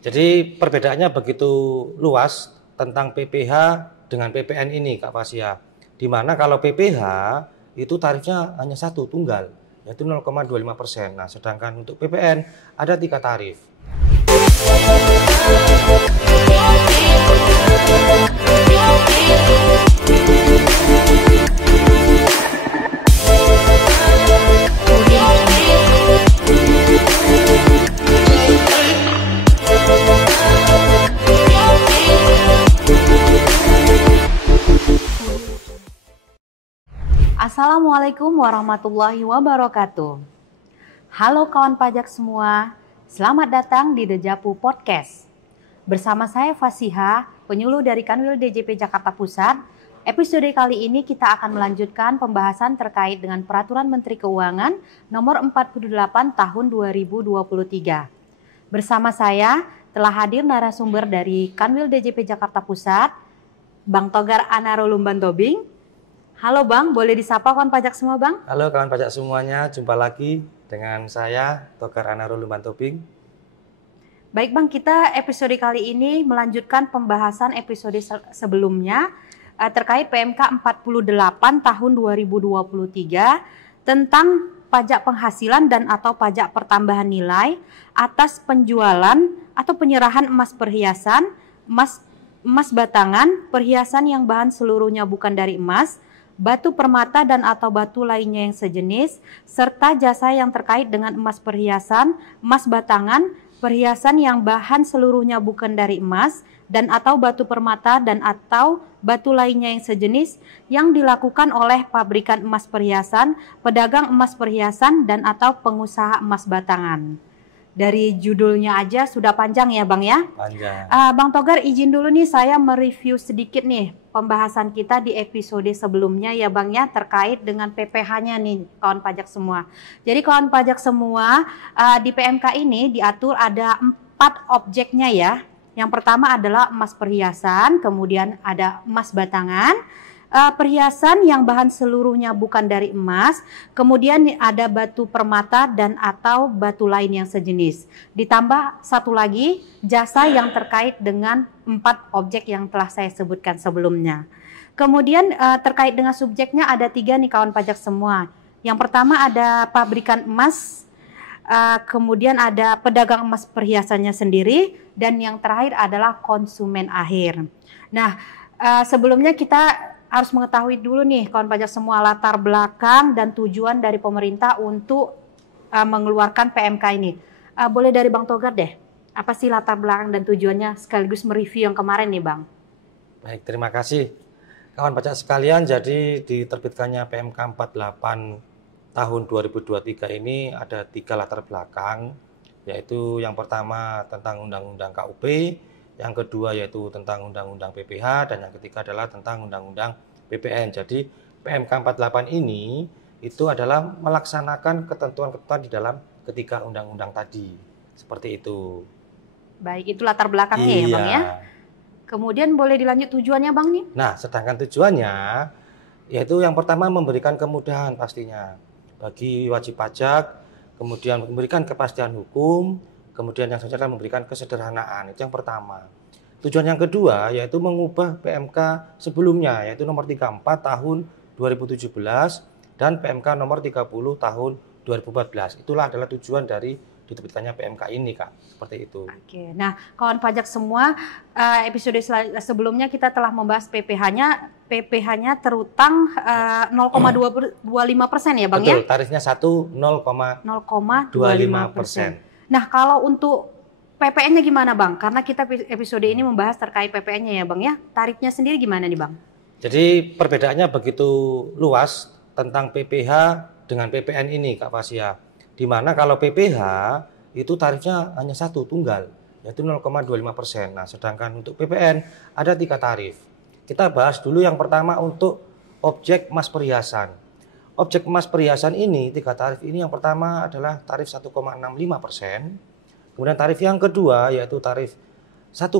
Jadi perbedaannya begitu luas tentang PPh dengan PPN ini Kak Fasya. Di mana kalau PPh itu tarifnya hanya satu tunggal, yaitu 0,25%. Nah, sedangkan untuk PPN ada 3 tarif. Assalamualaikum warahmatullahi wabarakatuh. Halo kawan pajak semua, selamat datang di Dejapu Podcast. Bersama saya Fasiha, penyuluh dari Kanwil DJP Jakarta Pusat. Episode kali ini kita akan melanjutkan pembahasan terkait dengan Peraturan Menteri Keuangan Nomor 48 Tahun 2023. Bersama saya telah hadir narasumber dari Kanwil DJP Jakarta Pusat, Bang Togar Anarolumban Tobing. Halo Bang, boleh disapa kawan pajak semua Bang? Halo kawan pajak semuanya, jumpa lagi dengan saya Togar Anarolumban Tobing. Baik Bang, kita episode kali ini melanjutkan pembahasan episode sebelumnya terkait PMK 48 tahun 2023 tentang pajak penghasilan dan atau pajak pertambahan nilai atas penjualan atau penyerahan emas perhiasan, emas batangan, perhiasan yang bahan seluruhnya bukan dari emas, batu permata dan atau batu lainnya yang sejenis, serta jasa yang terkait dengan emas perhiasan, emas batangan, perhiasan yang bahan seluruhnya bukan dari emas, dan atau batu permata dan atau batu lainnya yang sejenis yang dilakukan oleh pabrikan emas perhiasan, pedagang emas perhiasan, dan atau pengusaha emas batangan. Dari judulnya aja sudah panjang ya Bang ya? Panjang. Bang Togar izin dulu nih saya mereview sedikit nih pembahasan kita di episode sebelumnya ya Bang ya terkait dengan PPh-nya nih kawan pajak semua. Jadi kawan pajak semua di PMK ini diatur ada 4 objeknya ya. Yang pertama adalah emas perhiasan, kemudian ada emas batangan, perhiasan yang bahan seluruhnya bukan dari emas, kemudian ada batu permata dan atau batu lain yang sejenis. Ditambah satu lagi jasa yang terkait dengan 4 objek yang telah saya sebutkan sebelumnya. Kemudian terkait dengan subjeknya ada 3 nih kawan pajak semua. Yang pertama ada pabrikan emas, kemudian ada pedagang emas perhiasannya sendiri, dan yang terakhir adalah konsumen akhir. Nah, sebelumnya kita harus mengetahui dulu nih kawan pajak semua latar belakang dan tujuan dari pemerintah untuk mengeluarkan PMK ini. Boleh dari Bang Togar deh, apa sih latar belakang dan tujuannya sekaligus mereview yang kemarin nih Bang? Baik, terima kasih kawan pajak sekalian. Jadi diterbitkannya PMK 48 tahun 2023 ini ada 3 latar belakang, yaitu yang pertama tentang Undang-Undang KUP, yang kedua yaitu tentang Undang-Undang PPh, dan yang ketiga adalah tentang Undang-Undang PPN. Jadi PMK 48 ini itu adalah melaksanakan ketentuan-ketentuan di dalam ketiga undang-undang tadi. Seperti itu. Baik, itu latar belakangnya ya Bang ya. Kemudian boleh dilanjut tujuannya Bang nih? Nah, sedangkan tujuannya yaitu yang pertama memberikan kemudahan pastinya bagi wajib pajak, kemudian memberikan kepastian hukum, kemudian yang selanjutnya memberikan kesederhanaan. Itu yang pertama. Tujuan yang kedua yaitu mengubah PMK sebelumnya, yaitu nomor 34 tahun 2017 dan PMK nomor 30 tahun 2014. Itulah adalah tujuan dari diterbitkannya PMK ini Kak, seperti itu. Oke, nah kawan pajak semua, episode sebelumnya kita telah membahas PPh-nya terutang 0,25% ya Bang. Betul, ya? tarifnya 0,25%. Nah, kalau untuk PPN-nya gimana Bang? Karena kita episode ini membahas terkait PPN-nya ya Bang ya. Tarifnya sendiri gimana nih Bang? Jadi perbedaannya begitu luas tentang PPh dengan PPN ini Kak Fasya. Di mana kalau PPh itu tarifnya hanya satu tunggal, yaitu 0,25%. Nah, sedangkan untuk PPN ada 3 tarif. Kita bahas dulu yang pertama untuk objek emas perhiasan. Objek emas perhiasan ini, 3 tarif ini, yang pertama adalah tarif 1,65%. Kemudian tarif yang kedua yaitu tarif 1,1%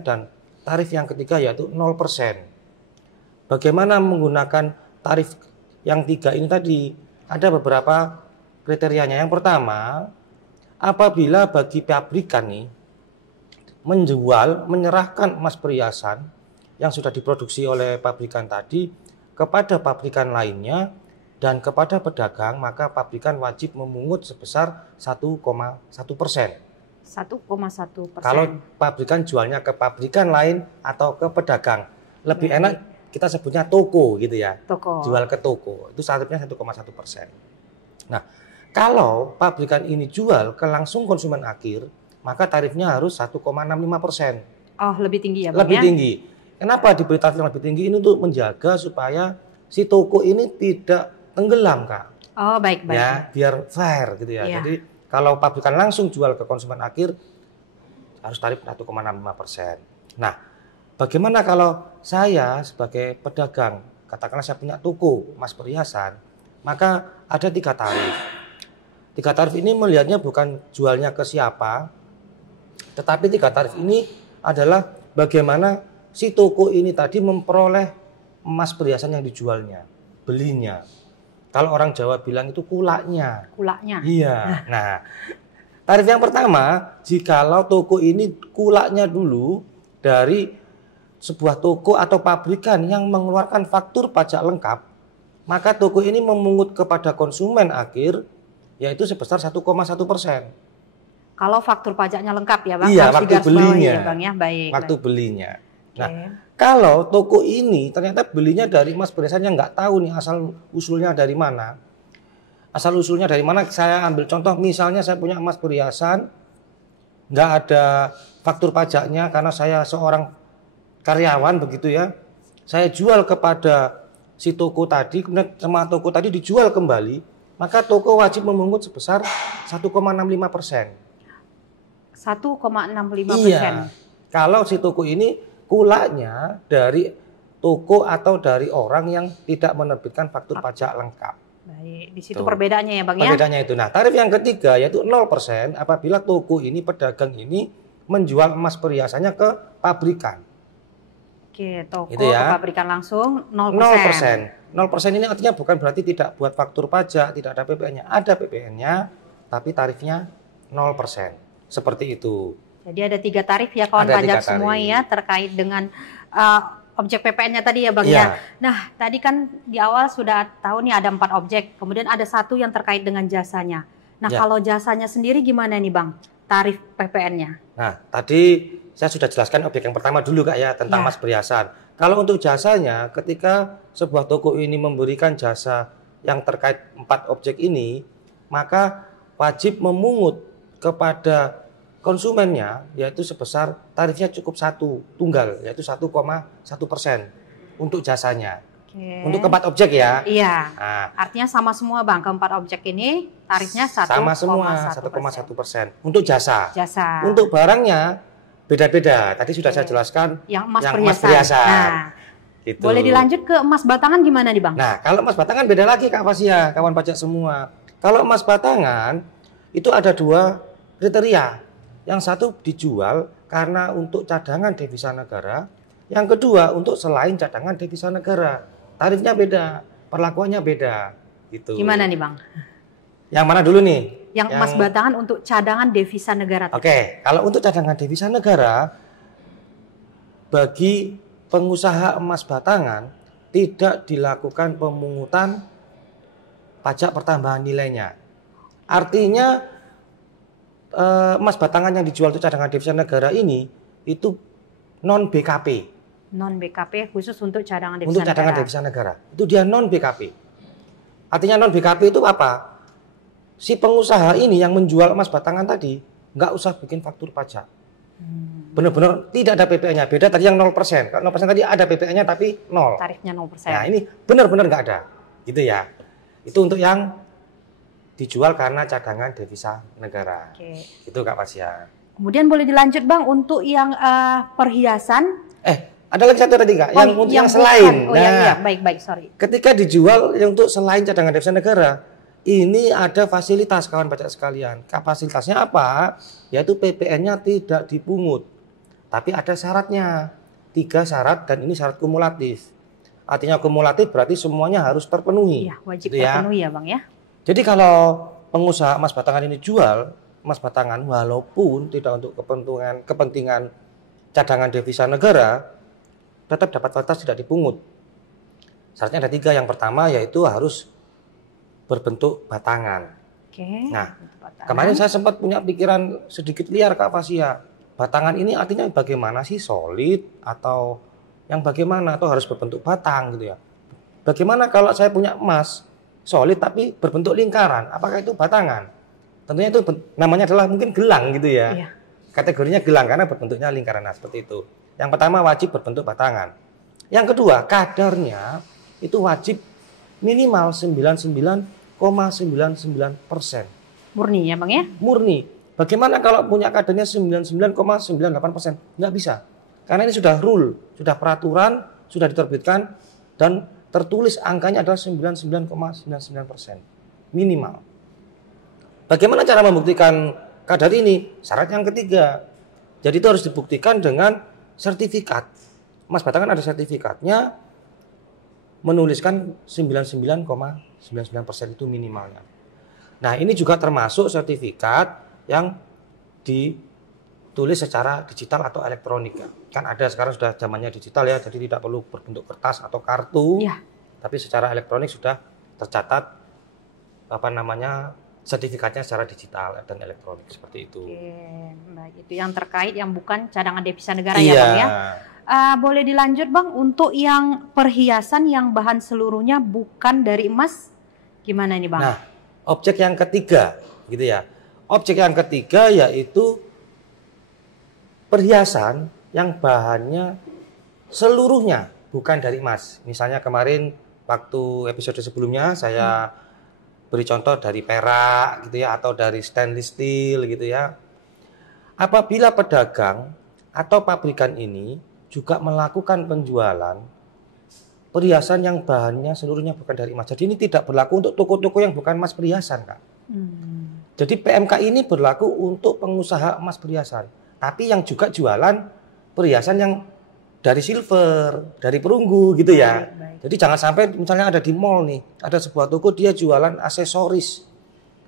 dan tarif yang ketiga yaitu 0%. Bagaimana menggunakan tarif yang 3 ini tadi? Ada beberapa kriterianya. Yang pertama, apabila bagi pabrikan nih menyerahkan emas perhiasan yang sudah diproduksi oleh pabrikan tadi kepada pabrikan lainnya dan kepada pedagang, maka pabrikan wajib memungut sebesar 1,1%. 1,1%. Kalau pabrikan jualnya ke pabrikan lain atau ke pedagang, lebih enak kita sebutnya toko gitu ya. Toko. Jual ke toko, itu tarifnya 1,1%. Nah, kalau pabrikan ini jual ke langsung konsumen akhir, maka tarifnya harus 1,65%. Oh, lebih tinggi ya Bang Lebih ya? tinggi. Kenapa diberi tarif yang lebih tinggi? Ini untuk menjaga supaya si toko ini tidak tenggelam, Kak. Oh, baik-baik. Ya, biar fair gitu ya. Iya. Jadi kalau pabrikan langsung jual ke konsumen akhir harus tarif 1,65%. Nah, bagaimana kalau saya sebagai pedagang, katakanlah saya punya toko emas perhiasan, maka ada 3 tarif. 3 tarif ini melihatnya bukan jualnya ke siapa, tetapi 3 tarif ini adalah bagaimana si toko ini tadi memperoleh emas perhiasan yang dijualnya, belinya. Kalau orang Jawa bilang itu kulaknya. Kulaknya. Iya. Nah, tarif yang pertama, jikalau toko ini kulaknya dulu dari sebuah toko atau pabrikan yang mengeluarkan faktur pajak lengkap, maka toko ini memungut kepada konsumen akhir yaitu sebesar 1,1%. Kalau faktur pajaknya lengkap ya Bang? Iya, Harus waktu digarisbawahi belinya. ya Bang ya? Baik. Waktu baik. belinya. Nah, Oke. kalau toko ini ternyata belinya dari emas perhiasan yang nggak tahu nih asal usulnya dari mana. Asal usulnya dari mana, saya ambil contoh misalnya saya punya emas perhiasan, nggak ada faktur pajaknya karena saya seorang karyawan begitu ya. Saya jual kepada si toko tadi, kemudian sama toko tadi dijual kembali, maka toko wajib memungut sebesar 1,65%. 1,65%. Iya. Kalau si toko ini kulaknya dari toko atau dari orang yang tidak menerbitkan faktur pajak lengkap. Baik, di situ Tuh. perbedaannya ya Bang ya? Perbedaannya itu. Nah, tarif yang ketiga yaitu 0% apabila toko ini, pedagang ini menjual emas perhiasannya ke pabrikan. Oke, toko Gitu ya. ke pabrikan langsung 0%. 0%. 0% ini artinya bukan berarti tidak buat faktur pajak, tidak ada PPN-nya. Ada PPN-nya, tapi tarifnya 0%. Seperti itu. Jadi ada 3 tarif ya kawan Ada pajak 3 semua tarif. ya terkait dengan objek PPN-nya tadi ya Bang Iya. ya. Nah, tadi kan di awal sudah tahu nih ada 4 objek, kemudian ada 1 yang terkait dengan jasanya. Nah, Ya. kalau jasanya sendiri gimana nih Bang? Tarif PPN-nya? Nah, tadi saya sudah jelaskan objek yang pertama dulu Kak ya, tentang Ya. emas perhiasan. Kalau untuk jasanya, ketika sebuah toko ini memberikan jasa yang terkait 4 objek ini, maka wajib memungut kepada konsumennya yaitu sebesar tarifnya cukup 1 tunggal, yaitu 1,1% untuk jasanya. Oke. Untuk keempat objek ya. Iya. Nah, Artinya sama semua Bang, keempat objek ini tarifnya 1,1%. sama semua 1,1% untuk jasa. Jasa. Untuk barangnya beda-beda. Tadi sudah saya Oke. jelaskan yang emas yang perhiasan. emas perhiasan. Nah, gitu. boleh dilanjut ke emas batangan gimana nih Bang? Nah, kalau emas batangan beda lagi Kak Fasya, kawan pajak semua. Kalau emas batangan itu ada 2 kriteria. Yang satu dijual karena untuk cadangan devisa negara, yang kedua untuk selain cadangan devisa negara. Tarifnya beda, perlakuannya beda. Gitu. Gimana nih Bang? Yang mana dulu nih? Yang emas batangan untuk cadangan devisa negara. Oke, kalau untuk cadangan devisa negara, bagi pengusaha emas batangan tidak dilakukan pemungutan pajak pertambahan nilainya. Artinya emas batangan yang dijual untuk cadangan devisa negara ini itu non BKP. Non BKP khusus untuk cadangan devisa Untuk cadangan negara. devisa negara. Itu dia non BKP. Artinya non BKP itu apa? Si pengusaha ini yang menjual emas batangan tadi nggak usah bikin faktur pajak. Benar-benar tidak ada PPN-nya. Beda tadi yang 0%. Kalau 0% tadi ada PPN-nya tapi 0. Tarifnya 0%. Nah, ini benar-benar nggak ada. Gitu ya. Itu untuk yang dijual karena cadangan devisa negara. Oke. Itu Kak Fasya. Kemudian boleh dilanjut Bang untuk yang perhiasan. Ada lagi satu tadi Kak, yang untuk yang bukan. selain. Oh iya, baik, sorry. Ketika dijual yang untuk selain cadangan devisa negara, ini ada fasilitas kawan pajak sekalian. Fasilitasnya apa? Yaitu PPN-nya tidak dipungut. Tapi ada syaratnya. 3 syarat dan ini syarat kumulatif. Artinya kumulatif berarti semuanya harus terpenuhi. Iya, wajib Gitu ya. terpenuhi ya Bang ya. Jadi kalau pengusaha emas batangan ini jual emas batangan walaupun tidak untuk kepentingan cadangan devisa negara, tetap dapat fasilitas tidak dipungut. Syaratnya ada 3. Yang pertama yaitu harus berbentuk batangan. Oke. Nah, batangan. Kemarin saya sempat punya pikiran sedikit liar Kak Fasya. Batangan ini artinya bagaimana sih, solid atau yang bagaimana, atau harus berbentuk batang gitu ya. Bagaimana kalau saya punya emas solid tapi berbentuk lingkaran, apakah itu batangan? Tentunya itu namanya adalah mungkin gelang gitu ya. Iya. Kategorinya gelang karena berbentuknya lingkaran, nah, seperti itu. Yang pertama wajib berbentuk batangan. Yang kedua, kadarnya itu wajib minimal 99,99%. Murni ya Bang ya? Murni. Bagaimana kalau punya kadarnya 99,98%? Nggak bisa. Karena ini sudah rule, sudah peraturan, sudah diterbitkan, dan tertulis angkanya adalah 99,99% minimal. Bagaimana cara membuktikan kadar ini? Syarat yang ketiga. Jadi itu harus dibuktikan dengan sertifikat. Emas batangan ada sertifikatnya, menuliskan 99,99% itu minimalnya. Nah, ini juga termasuk sertifikat yang ditulis secara digital atau elektronik ya. Kan ada sekarang sudah zamannya digital ya, jadi tidak perlu berbentuk kertas atau kartu, ya. Tapi secara elektronik sudah tercatat sertifikatnya secara digital dan elektronik seperti itu. Oke, baik, itu yang terkait yang bukan cadangan devisa negara ya Bang ya. Boleh dilanjut Bang untuk yang perhiasan yang bahan seluruhnya bukan dari emas, gimana ini Bang? Nah, objek yang ketiga gitu ya. Objek yang ketiga yaitu perhiasan yang bahannya seluruhnya bukan dari emas. Misalnya kemarin waktu episode sebelumnya saya beri contoh dari perak gitu ya, atau dari stainless steel gitu ya. Apabila pedagang atau pabrikan ini juga melakukan penjualan perhiasan yang bahannya seluruhnya bukan dari emas. Jadi ini tidak berlaku untuk toko-toko yang bukan emas perhiasan, Kak. Jadi PMK ini berlaku untuk pengusaha emas perhiasan, tapi yang juga jualan perhiasan yang dari silver, dari perunggu gitu ya. Baik. Jadi jangan sampai misalnya ada di mall nih, ada sebuah toko dia jualan aksesoris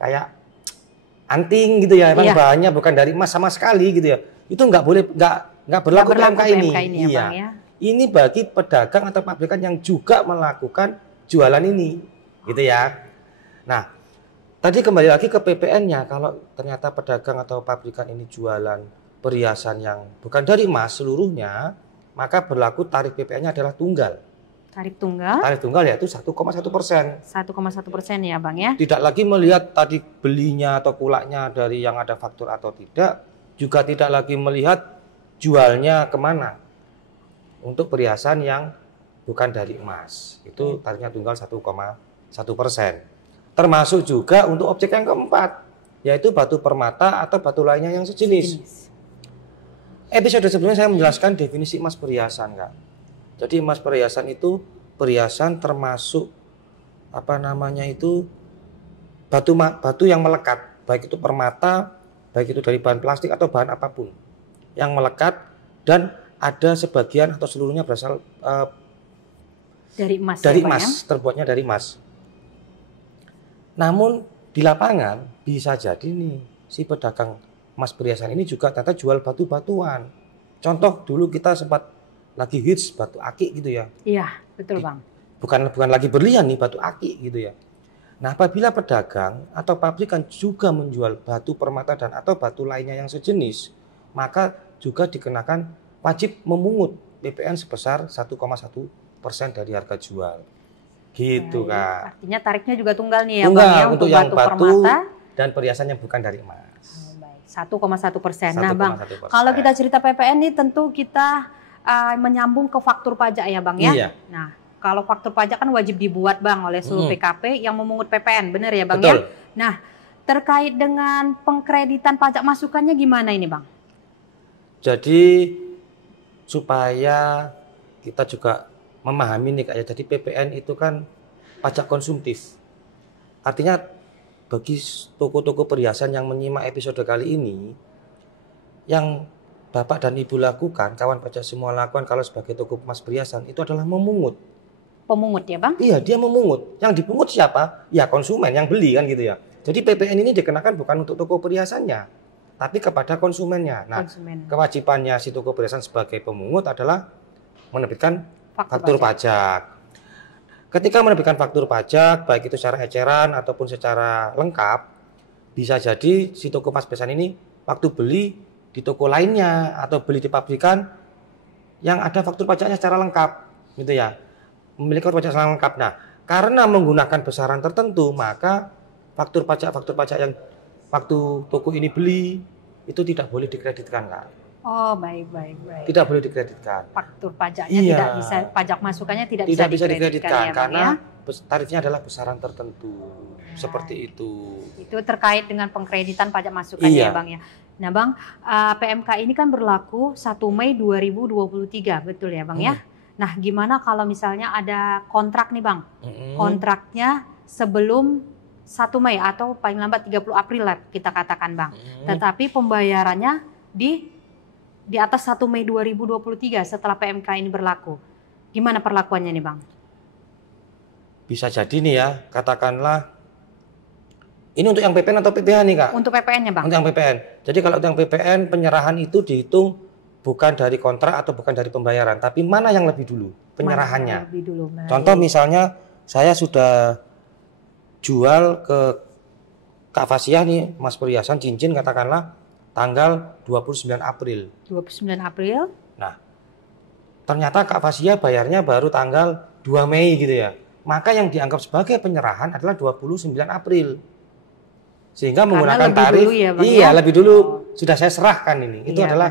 kayak anting gitu ya, emang bahannya bukan dari emas sama sekali gitu ya. Itu nggak boleh, nggak berlaku PMK ini. Ya, iya. Bang, ya. Ini bagi pedagang atau pabrikan yang juga melakukan jualan ini, gitu ya. Nah, tadi kembali lagi ke PPN-nya, kalau ternyata pedagang atau pabrikan ini jualan perhiasan yang bukan dari emas seluruhnya, maka berlaku tarif PPN-nya adalah tunggal. Tarif tunggal? Tarif tunggal yaitu 1,1%. 1,1% ya Bang ya? Tidak lagi melihat tadi belinya atau kulaknya dari yang ada faktur atau tidak, juga tidak lagi melihat jualnya kemana. Untuk perhiasan yang bukan dari emas, itu tarifnya tunggal 1,1%. Termasuk juga untuk objek yang keempat, yaitu batu permata atau batu lainnya yang sejenis. Episode sebelumnya saya menjelaskan definisi emas perhiasan, Kak. Jadi emas perhiasan itu perhiasan termasuk batu yang melekat, baik itu permata, baik itu dari bahan plastik atau bahan apapun yang melekat dan ada sebagian atau seluruhnya berasal dari emas. Dari emas, terbuatnya dari emas. Namun di lapangan bisa jadi nih si pedagang emas perhiasan ini juga ternyata jual batu-batuan. Contoh dulu kita sempat lagi hits batu akik gitu ya. Iya, betul Bang. Bukan lagi berlian nih, batu akik gitu ya. Nah, apabila pedagang atau pabrikan juga menjual batu permata dan atau batu lainnya yang sejenis, maka juga dikenakan wajib memungut PPN sebesar 1,1% dari harga jual. Gitu, Kak. Artinya tarifnya juga tunggal nih ya tunggal, Bang ya, untuk yang batu permata dan perhiasan yang bukan dari emas. 1,1%. Nah Bang, 1,1%. kalau kita cerita PPN ini tentu kita menyambung ke faktur pajak ya Bang ya. Iya. Nah, kalau faktur pajak kan wajib dibuat Bang oleh seluruh PKP yang memungut PPN, benar ya Bang? Betul. Ya? Nah, terkait dengan pengkreditan pajak masukannya gimana ini Bang? Jadi supaya kita juga memahami nih Kak ya, jadi PPN itu kan pajak konsumtif. Artinya bagi toko-toko perhiasan yang menyimak episode kali ini, yang Bapak dan Ibu lakukan, kawan pajak semua lakukan kalau sebagai toko emas perhiasan itu adalah memungut. Pemungut ya Bang? Iya, dia memungut. Yang dipungut siapa? Ya konsumen yang beli kan gitu ya. Jadi PPN ini dikenakan bukan untuk toko perhiasannya, tapi kepada konsumennya. Nah, kewajibannya si toko perhiasan sebagai pemungut adalah menerbitkan faktur pajak. Ketika menerbitkan faktur pajak, baik itu secara eceran ataupun secara lengkap, bisa jadi si toko emas perhiasan ini waktu beli di toko lainnya atau beli di pabrikan yang ada faktur pajaknya secara lengkap, gitu ya. Memiliki faktur pajak secara lengkap. Nah, karena menggunakan besaran tertentu, maka faktur pajak yang waktu toko ini beli itu tidak boleh dikreditkan, Kak. Oh, baik. Tidak boleh dikreditkan. Faktur pajaknya tidak bisa, pajak masukannya tidak bisa dikreditkan ya, karena ya? Tarifnya adalah besaran tertentu. Nah, seperti itu. Itu terkait dengan pengkreditan pajak masukan ya, Bang ya. Nah, Bang, PMK ini kan berlaku 1 Mei 2023, betul ya, Bang ya? Nah, gimana kalau misalnya ada kontrak nih, Bang? Kontraknya sebelum 1 Mei atau paling lambat 30 April lah kita katakan, Bang. Tetapi pembayarannya di atas 1 Mei 2023 setelah PMK ini berlaku. Gimana perlakuannya nih, Bang? Bisa jadi nih ya, katakanlah ini untuk yang PPN atau PPH nih, Kak? Untuk PPN-nya, Bang. Untuk yang PPN. Jadi kalau untuk yang PPN, penyerahan itu dihitung bukan dari kontrak atau bukan dari pembayaran, tapi mana yang lebih dulu penyerahannya. Lebih dulu, contoh misalnya saya sudah jual ke Kak Fasia nih, Mas perhiasan cincin katakanlah tanggal 29 April. 29 April. Nah, ternyata Kak Fasia bayarnya baru tanggal 2 Mei gitu ya. Maka yang dianggap sebagai penyerahan adalah 29 April. Sehingga menggunakan tarif dulu ya, Bang, lebih dulu sudah saya serahkan ini. Itu adalah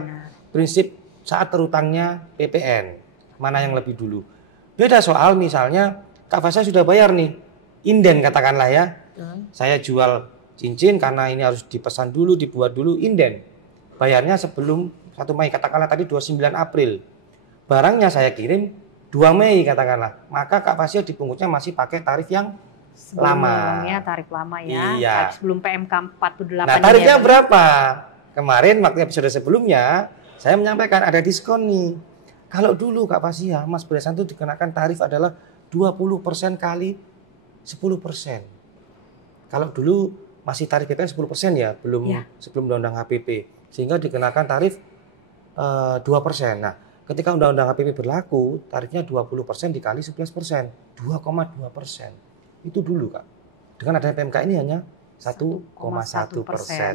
prinsip saat terutangnya PPN. Mana yang lebih dulu. Beda soal misalnya Kak Fasia sudah bayar nih. Inden katakanlah ya. Saya jual cincin karena ini harus dipesan dulu, dibuat dulu inden. Bayarnya sebelum 1 Mei katakanlah tadi 29 April. Barangnya saya kirim 2 Mei katakanlah. Maka Kak Fasia dipungutnya masih pakai tarif yang lama. Tarif lama ya. Iya. Tarif sebelum PMK 48. Nah, tarifnya berapa? Kemarin waktu episode sebelumnya saya menyampaikan ada diskon nih. Kalau dulu Kak Fasia, Mas perhiasan itu dikenakan tarif adalah 20% kali 10%. Kalau dulu masih tarif PPN 10% ya, sebelum Undang-Undang HPP. Sehingga dikenakan tarif 2%. Nah, ketika Undang-Undang HPP berlaku, tarifnya 20% dikali 11%, 2,2%. Itu dulu, Kak. Dengan adanya PMK ini hanya 1,1%.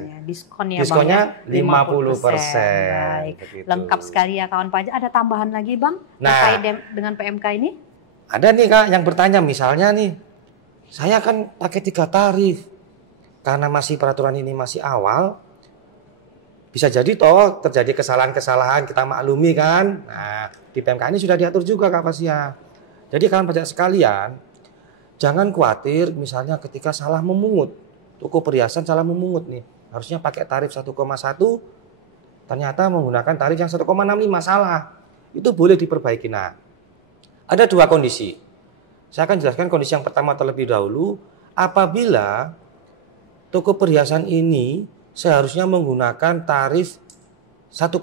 Ya. Diskonnya 50%. Baik. Lengkap sekali ya kawan pajak. Ada tambahan lagi, Bang, terkait dengan PMK ini? Ada nih, Kak, yang bertanya misalnya nih, saya kan pakai 3 tarif. Karena masih peraturan ini masih awal, bisa jadi toh terjadi kesalahan-kesalahan, kita maklumi kan. Nah, di PMK ini sudah diatur juga, Kak Fasia. Jadi kawan pajak sekalian, jangan khawatir misalnya ketika salah memungut. Toko perhiasan salah memungut nih. Harusnya pakai tarif 1,1, ternyata menggunakan tarif yang 1,65, salah. Itu boleh diperbaiki. Nah, ada 2 kondisi. Saya akan jelaskan kondisi yang pertama terlebih dahulu. Apabila toko perhiasan ini seharusnya menggunakan tarif 1,65,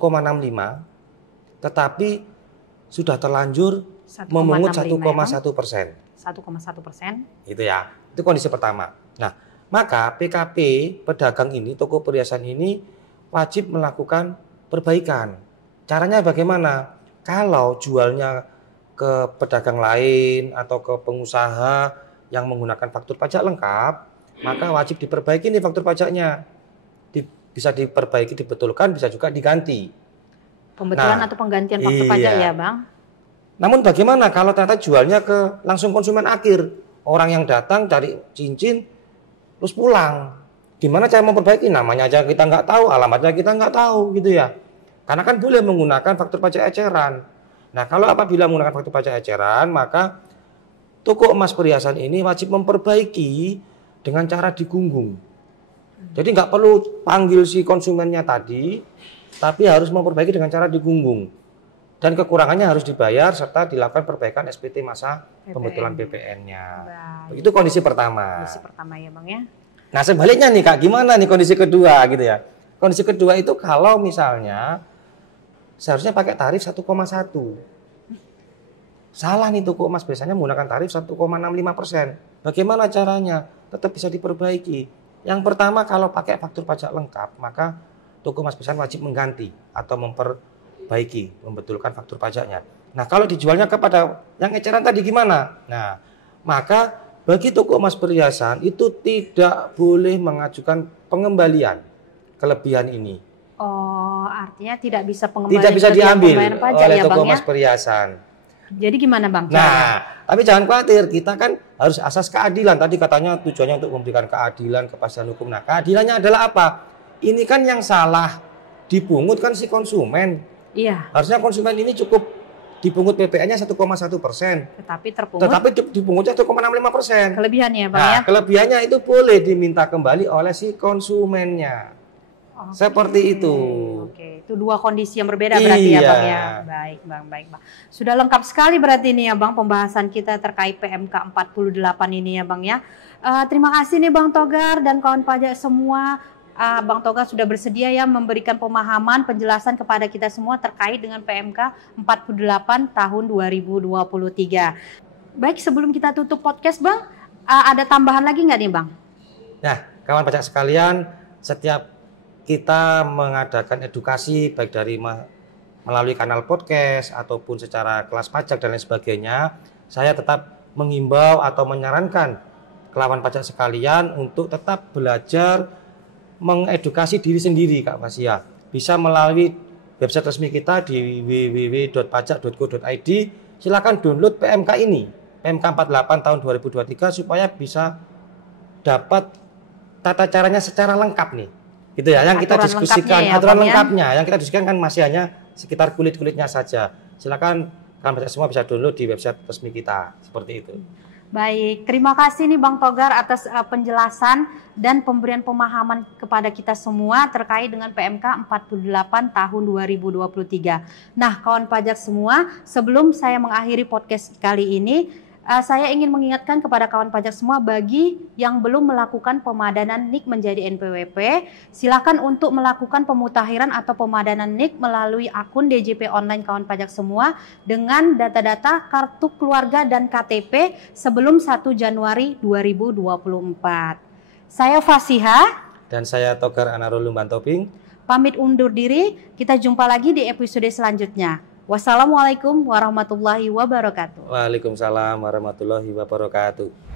tetapi sudah terlanjur memungut 1,1%. 1,1%. Itu ya. Itu kondisi pertama. Nah, maka PKP pedagang ini, toko perhiasan ini wajib melakukan perbaikan. Caranya bagaimana? Kalau jualnya ke pedagang lain atau ke pengusaha yang menggunakan faktur pajak lengkap, maka wajib diperbaiki nih faktur pajaknya. Bisa diperbaiki, dibetulkan, bisa juga diganti. Pembetulan atau penggantian faktur pajak ya, Bang? Namun bagaimana kalau ternyata jualnya ke langsung konsumen akhir? Orang yang datang cari cincin, terus pulang. Gimana cara memperbaiki? Namanya aja kita nggak tahu, alamatnya kita nggak tahu gitu ya. Karena kan boleh menggunakan faktur pajak eceran. Nah, kalau apabila menggunakan faktur pajak eceran, maka toko emas perhiasan ini wajib memperbaiki dengan cara digunggung. Jadi nggak perlu panggil si konsumennya tadi, tapi harus memperbaiki dengan cara digunggung. Dan kekurangannya harus dibayar serta dilakukan perbaikan SPT masa pembetulan PPN-nya. Itu kondisi pertama. Kondisi pertama ya, Bang ya. Nah, sebaliknya nih, Kak, gimana nih kondisi kedua gitu ya? Kondisi kedua itu kalau misalnya seharusnya pakai tarif 1,1. Salah nih toko emas, biasanya menggunakan tarif 1,65%. Bagaimana caranya? Tetap bisa diperbaiki. Yang pertama, kalau pakai faktur pajak lengkap, maka toko Mas Pisan wajib mengganti atau memperbaiki, membetulkan faktur pajaknya. Nah, kalau dijualnya kepada yang eceran tadi gimana? Nah, maka bagi toko emas perhiasan itu tidak boleh mengajukan pengembalian kelebihan ini. Oh, artinya tidak bisa pengembalian Tidak bisa diambil pembayaran pajak oleh ya toko Bang emas ya? perhiasan. Jadi gimana Bang? Nah, tapi jangan khawatir, kita kan harus asas keadilan. Tadi katanya tujuannya untuk memberikan keadilan, kepastian hukum. Nah, keadilannya adalah apa? Ini kan yang salah dipungut kan si konsumen. Iya. Harusnya konsumen ini cukup dipungut PPN-nya 1,1%. Tetapi dipungutnya 1,65%. Kelebihannya Bang Nah, ya? kelebihannya itu boleh diminta kembali oleh si konsumennya. Oke. Seperti itu. Oke, itu dua kondisi yang berbeda berarti ya Iya. Bang ya. Baik Bang, baik Bang. Sudah lengkap sekali berarti ini ya Bang pembahasan kita terkait PMK 48 ini ya Bang ya. Terima kasih nih Bang Togar dan kawan pajak semua. Bang Togar sudah bersedia ya memberikan pemahaman, penjelasan kepada kita semua terkait dengan PMK 48 tahun 2023. Baik, sebelum kita tutup podcast Bang, ada tambahan lagi nggak nih Bang? Nah, kawan pajak sekalian, setiap kita mengadakan edukasi baik dari melalui kanal podcast ataupun secara kelas pajak dan lain sebagainya, saya tetap menghimbau atau menyarankan kawan pajak sekalian untuk tetap belajar mengedukasi diri sendiri Kak Fasya. Bisa melalui website resmi kita di www.pajak.go.id. Silakan download PMK ini, PMK 48 tahun 2023 supaya bisa dapat tata caranya secara lengkap nih. Gitu ya, yang kita diskusikan aturan lengkapnya, yang kita diskusikan kan masih hanya sekitar kulit-kulitnya saja. Silakan kawan pajak semua bisa download di website resmi kita, seperti itu. Baik, terima kasih nih Bang Togar atas penjelasan dan pemberian pemahaman kepada kita semua terkait dengan PMK 48 tahun 2023. Nah, kawan pajak semua, sebelum saya mengakhiri podcast kali ini, saya ingin mengingatkan kepada kawan pajak semua bagi yang belum melakukan pemadanan NIK menjadi NPWP, silakan untuk melakukan pemutahiran atau pemadanan NIK melalui akun DJP online kawan pajak semua dengan data-data kartu keluarga dan KTP sebelum 1 Januari 2024. Saya Fasiha dan saya Togar Anarul Lumbantoping. Pamit undur diri, kita jumpa lagi di episode selanjutnya. Wassalamualaikum warahmatullahi wabarakatuh. Waalaikumsalam warahmatullahi wabarakatuh.